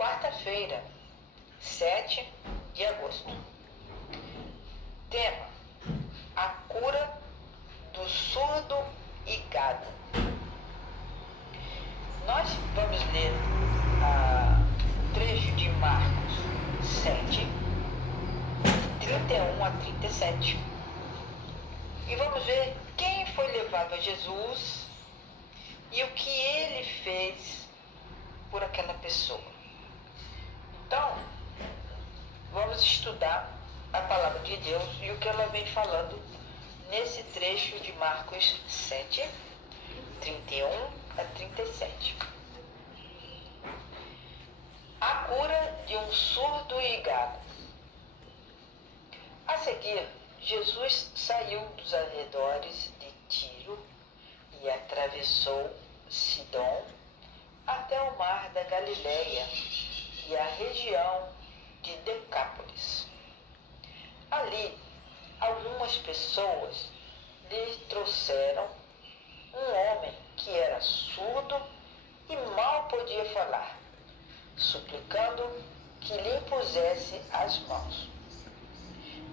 Quarta-feira, 7 de agosto. Tema: a cura do surdo e gago. Nós vamos ler o trecho de Marcos 7, 31 a 37. E vamos ver quem foi levado a Jesus e o que ele fez por aquela pessoa. Então, vamos estudar a palavra de Deus e o que ela vem falando nesse trecho de Marcos 7, 31 a 37. A cura de um surdo e gago. A seguir, Jesus saiu dos arredores de Tiro e atravessou Sidom até o mar da Galileia e a região de Decápolis. Ali, algumas pessoas lhe trouxeram um homem que era surdo e mal podia falar, suplicando que lhe impusesse as mãos.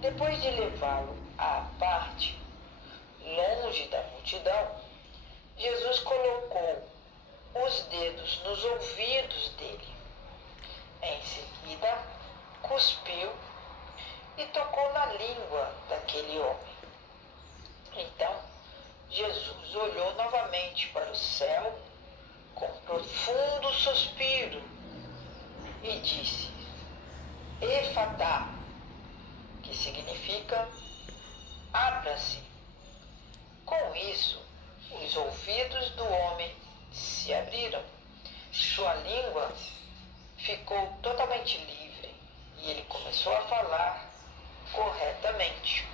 Depois de levá-lo à parte, longe da multidão, Jesus colocou os dedos nos ouvidos dele. Em seguida, cuspiu e tocou na língua daquele homem. Então, Jesus olhou novamente para o céu com um profundo suspiro e disse: Efatá, que significa abra-se. Com isso, os ouvidos do homem se abriram, sua língua ficou totalmente livre e ele começou a falar corretamente.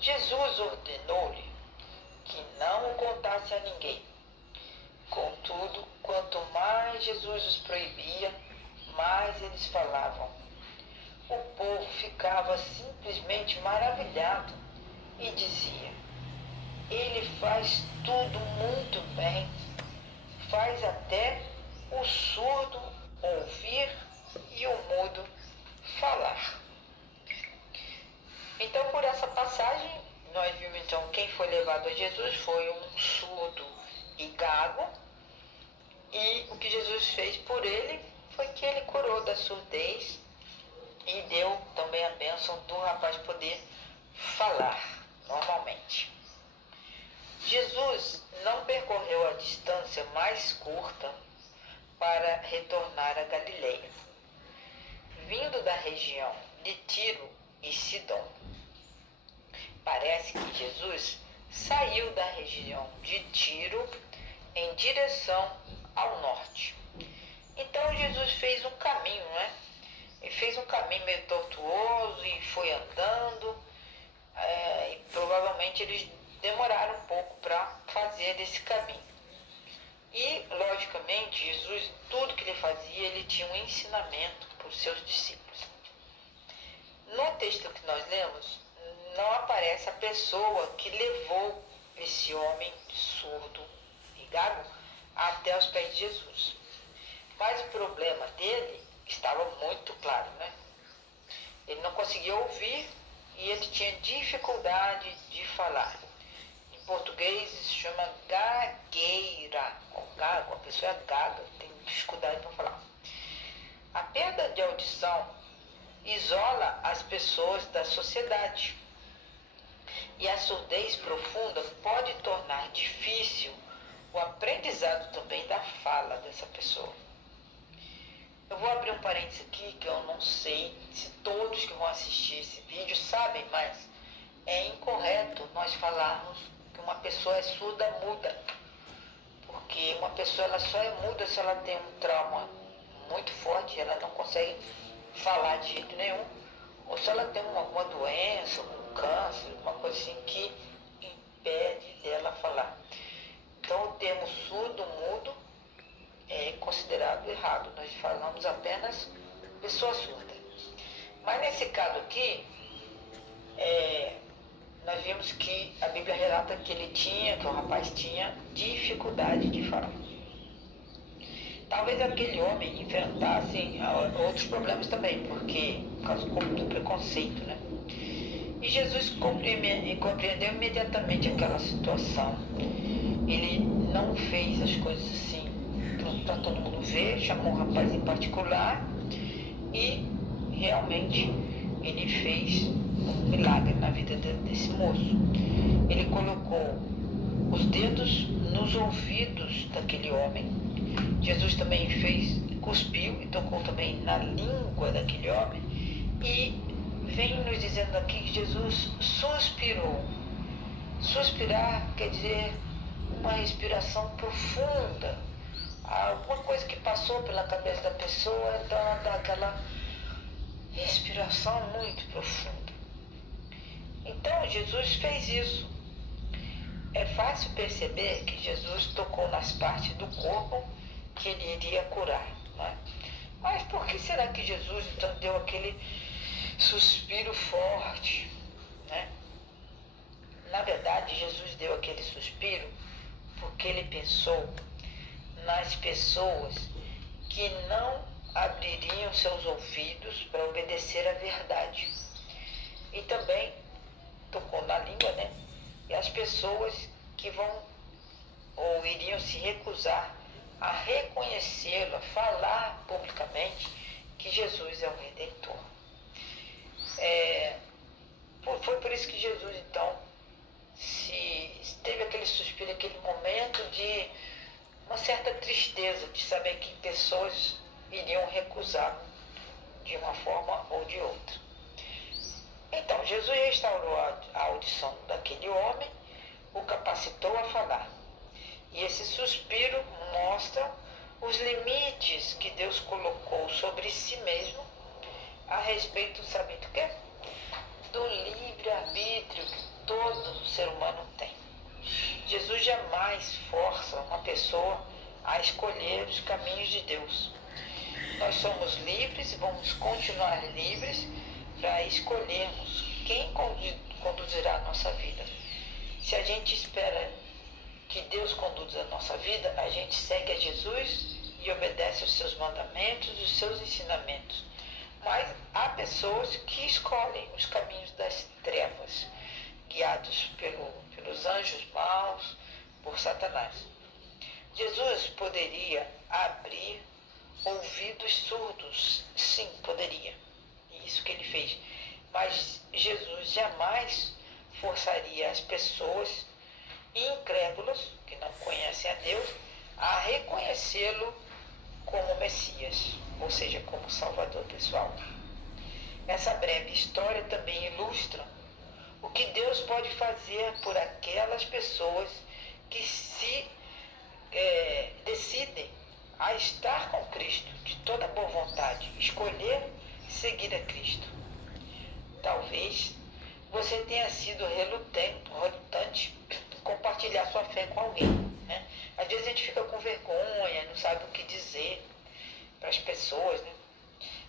Jesus ordenou-lhe que não o contasse a ninguém. Contudo, quanto mais Jesus os proibia, mais eles falavam. O povo ficava simplesmente maravilhado e dizia: ele faz tudo muito bem, faz até o surdo ouvir e o mudo falar. Então, por essa passagem, nós vimos então quem foi levado a Jesus foi um surdo e gago, e o que Jesus fez por ele foi que ele curou da surdez e deu também a bênção do rapaz poder falar normalmente. Jesus não percorreu a distância mais curta para retornar a Galileia, vindo da região de Tiro e Sidom. Parece que Jesus saiu da região de Tiro em direção ao norte. Então Jesus fez um caminho, Ele fez um caminho meio tortuoso e foi andando, e provavelmente eles demoraram um pouco para fazer esse caminho. E, logicamente, Jesus, tudo que ele fazia, ele tinha um ensinamento para os seus discípulos. No texto que nós lemos, não aparece a pessoa que levou esse homem surdo e gago até os pés de Jesus. Mas o problema dele estava muito claro, Ele não conseguia ouvir e ele tinha dificuldade de falar. Em português se chama gagueira, ou gago, a pessoa é gaga, tem dificuldade para falar. A perda de audição isola as pessoas da sociedade. E a surdez profunda pode tornar difícil o aprendizado também da fala dessa pessoa. Eu vou abrir um parênteses aqui que eu não sei se todos que vão assistir esse vídeo sabem, mas é incorreto nós falarmos que uma pessoa é surda muda. Porque uma pessoa ela só é muda se ela tem um trauma muito forte, ela não consegue falar de jeito nenhum, ou se ela tem alguma doença, algum câncer, alguma coisa assim que impede dela falar. Então o termo surdo, mudo é considerado errado. Nós falamos apenas pessoa surda. Mas nesse caso aqui, nós vimos que a Bíblia relata que o rapaz tinha dificuldade de falar. talvez aquele homem enfrentasse outros problemas também, porque por causa do preconceito, né? E Jesus compreendeu imediatamente aquela situação. Ele não fez as coisas assim para todo mundo ver, chamou um rapaz em particular e realmente ele fez um milagre na vida desse moço. Ele colocou os dedos nos ouvidos daquele homem. Jesus também cuspiu e tocou também na língua daquele homem. E vem nos dizendo aqui que Jesus suspirou. Suspirar quer dizer uma respiração profunda. Alguma coisa que passou pela cabeça da pessoa, dá aquela respiração muito profunda. Então Jesus fez isso. É fácil perceber que Jesus tocou nas partes do corpo que ele iria curar, né? Mas por que será que Jesus então deu aquele suspiro forte, né? Na verdade, Jesus deu aquele suspiro porque ele pensou nas pessoas que não abririam seus ouvidos para obedecer à verdade. E também tocou na língua, né? E as pessoas que vão ou iriam se recusar a reconhecê-lo, a falar publicamente que Jesus é o Redentor. Foi por isso que Jesus, então, teve aquele suspiro, aquele momento de uma certa tristeza de saber que pessoas iriam recusá-lo de uma forma ou de outra. Então, Jesus restaurou a audição daquele homem, o capacitou a falar. E esse suspiro mostra os limites que Deus colocou sobre si mesmo a respeito, sabe do quê? Do livre-arbítrio que todo ser humano tem. Jesus jamais força uma pessoa a escolher os caminhos de Deus. Nós somos livres e vamos continuar livres para escolhermos quem conduzirá a nossa vida. Se a gente espera que Deus conduza a nossa vida, a gente segue a Jesus e obedece aos seus mandamentos, os seus ensinamentos. Mas há pessoas que escolhem os caminhos das trevas, guiados pelos anjos maus, por Satanás. Jesus poderia abrir ouvidos surdos, sim, poderia. Isso que ele fez. Mas Jesus jamais forçaria as pessoas incrédulas, que não conhecem a Deus, a reconhecê-lo como Messias, ou seja, como Salvador pessoal. Essa breve história também ilustra o que Deus pode fazer por aquelas pessoas que se decidem a estar com Cristo de toda boa vontade, escolher seguir a Cristo. Talvez você tenha sido relutante em compartilhar sua fé com alguém, né? Às vezes a gente fica com vergonha, não sabe o que dizer para as pessoas, né?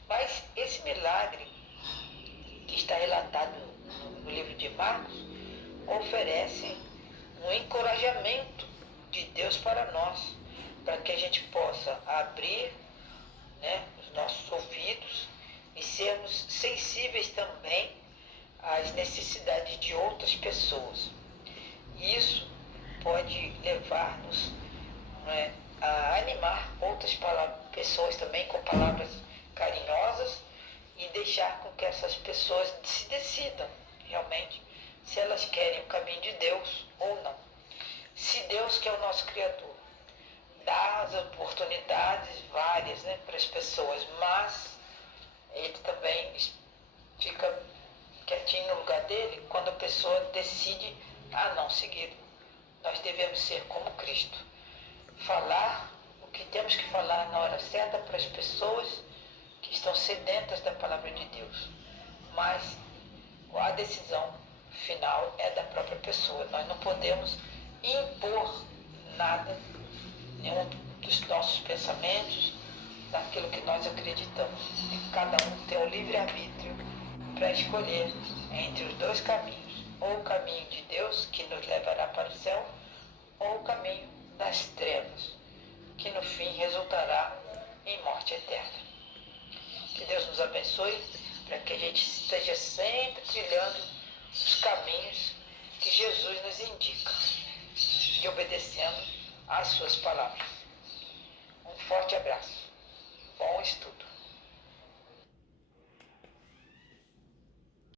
Mas esse milagre que está relatado no livro de Marcos oferece um encorajamento de Deus para nós, para que a gente possa abrir, né, os nossos ouvidos e sermos sensíveis também às necessidades de outras pessoas. Isso pode levar-nos, né, a animar outras pessoas também com palavras carinhosas e deixar com que essas pessoas se decidam realmente se elas querem o caminho de Deus ou não. Se Deus, que é o nosso Criador, dá as oportunidades várias, né, para as pessoas, mas ele também fica quietinho no lugar dele quando a pessoa decide a não seguir. Nós devemos ser como Cristo. Falar o que temos que falar na hora certa para as pessoas que estão sedentas da palavra de Deus. Mas a decisão final é da própria pessoa. Nós não podemos impor nada, nenhum dos nossos pensamentos, daquilo que nós acreditamos. E cada um tem o livre-arbítrio para escolher entre os dois caminhos, ou o caminho de Deus, que nos levará para o céu, ou o caminho das trevas, que no fim resultará morte eterna. Que Deus nos abençoe para que a gente esteja sempre trilhando os caminhos que Jesus nos indica e obedecendo às suas palavras. Um forte abraço. Bom estudo.